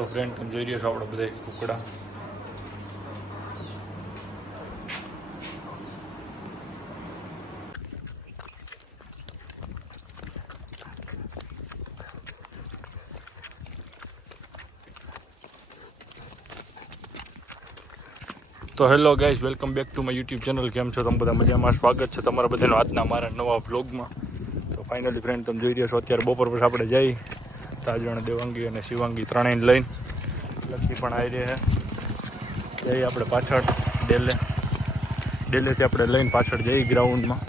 તો ફ્રેન્ડ તમે જોઈ રહ્યા છો આપણે બધા કુકડા. તો hello guys, welcome back to my YouTube channel. કેમ છો તમે બધા? મજામાં? સ્વાગત છે તમારા બધાનો આજના મારા નવા વ્લોગમાં. તો ફાઇનલી ફ્રેન્ડ તમે જોઈ રહ્યા છો અત્યારે બપોર પછી આપણે જઈ તાજણ, દેવાંગી અને શિવાંગી ત્રણેયને લઈને. લક્કી પણ આવી રહી છે. જઈએ આપણે પાછળ ડેલેથી આપણે લઈને પાછળ જઈએ ગ્રાઉન્ડમાં.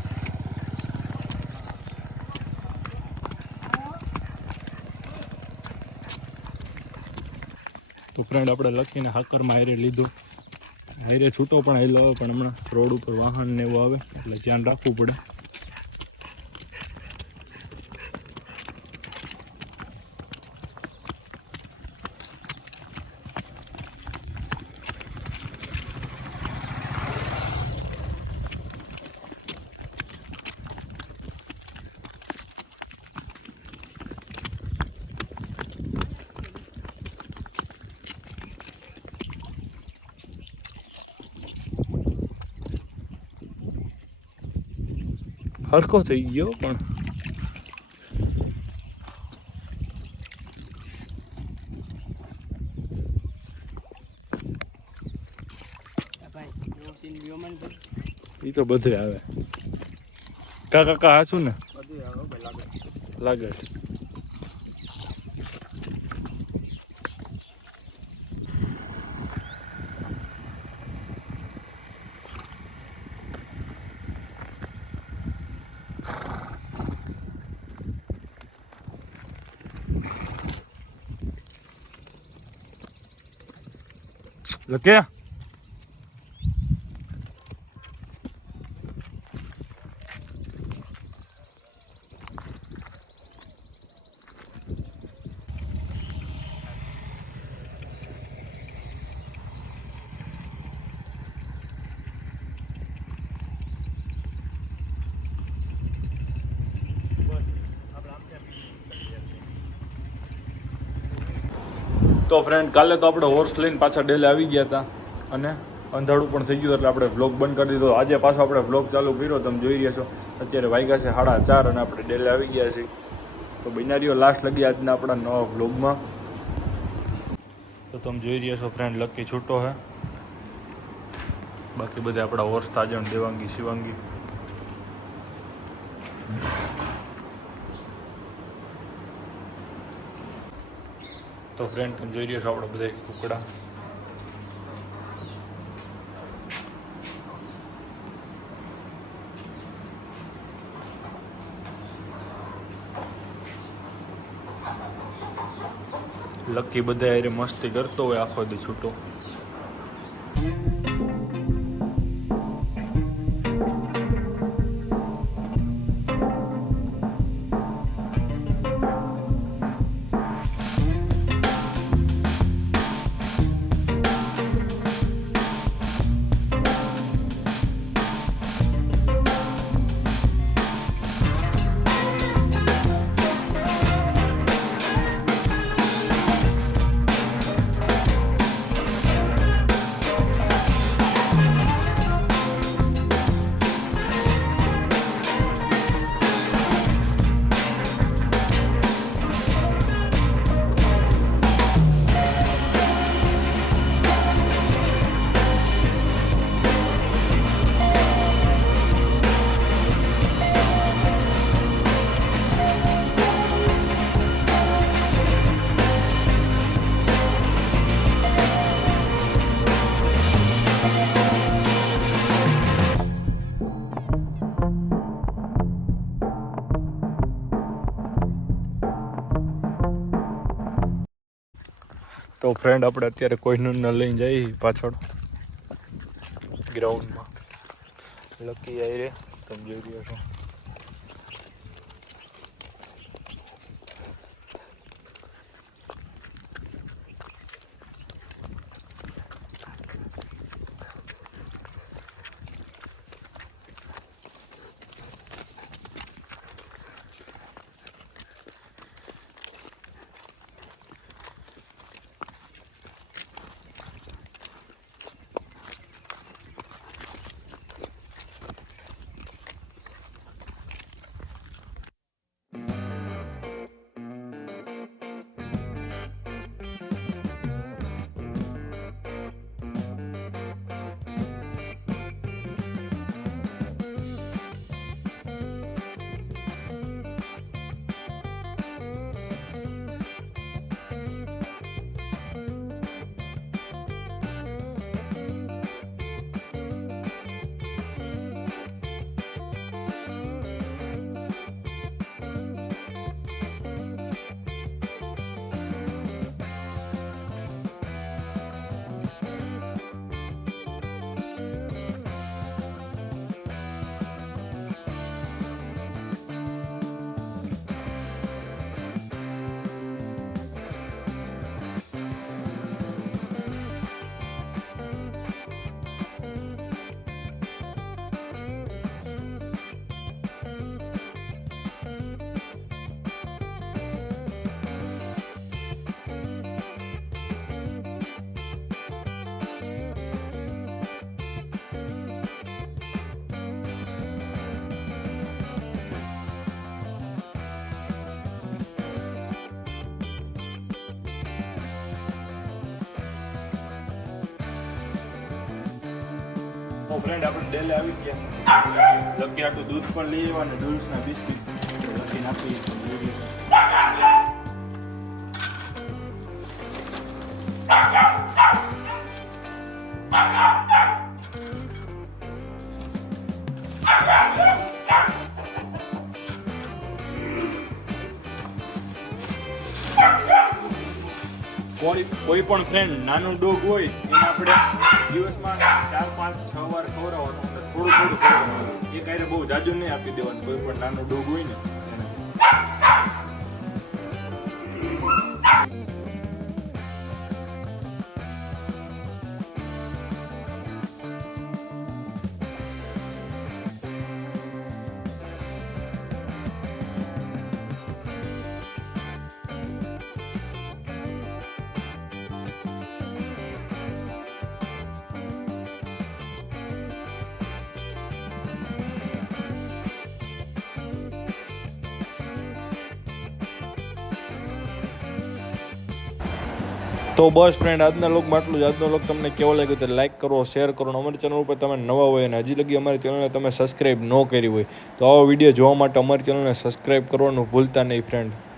તો ફ્રેન્ડ આપણે લખીને હાકરમાં હારે લીધું. હારે છૂટો પણ આવેલો આવે, પણ હમણાં રોડ ઉપર વાહન ને એવું આવે એટલે ધ્યાન રાખવું પડે. હરખો થઈ ગયો પણ એ તો બધું આવે. કાકા હાસું ને લાગે છે. લકે તો ફ્રેન્ડ કાલે તો આપણે હોર્સ લઈને પાછા ડેલે આવી ગયા હતા અને અંધારું પણ થઈ ગયું એટલે આપણે વ્લોગ બંધ કરી દીધો. આજે પાછો આપણે વ્લોગ ચાલુ કર્યો. તમે જોઈ રહ્યા છો અત્યારે વાગ્યા છે 4:30 અને આપણે ડેલે આવી ગયા છીએ. તો બનારીઓ લાસ્ટ લગી આજના આપણા નવા વ્લોગમાં. તો તમે જોઈ રહ્યા છો ફ્રેન્ડ લકી છૂટો હે, બાકી બધા આપણા હોર્સ તાજણ, દેવાંગી, શિવાંગી. તો ફ્રેન્ડ તમે જોઈ રહ્યા છો આપણે બધા કુકડા. લકી બધા અરે મસ્તી કરતો હોય આખો દી છૂટો. તો ફ્રેન્ડ આપણે અત્યારે કોઈનું લઈને જઈએ પાછળ ગ્રાઉન્ડમાં. લકી આવી રે તમે જોઈ રહ્યા છો. તો ફ્રેન્ડ આપણે ડેલે આવી ગયા. લકી આટલું દૂધ પણ લઈ આવ્યા અને ડુલ્સના બિસ્કિટ લકીને આપી. કોઈ પણ ફ્રેન્ડ નાનું ડોગ હોય એને આપણે દિવસમાં 4, 5, 6 વાર ખવડાવવાનું. થોડું ખવડાવવાનું. એ કાંઈ બહુ જાજુ નહીં આપી દેવાનું. કોઈ પણ નાનો ડોગ હોય ને એને. તો બસ ફ્રેન્ડ આજના લોકમાં આટલું જ. આજનો લોક તમને કેવો લાગ્યો તો લાઇક કરો, શેર કરો. અમારી ચેનલ ઉપર તમે નવા હોય અને હજી લગી અમારી ચેનલને તમે સબસ્ક્રાઈબ ન કરી હોય તો આવો વિડીયો જોવા માટે અમારી ચેનલને સબસ્ક્રાઈબ કરવાનું ભૂલતા નહીં ફ્રેન્ડ.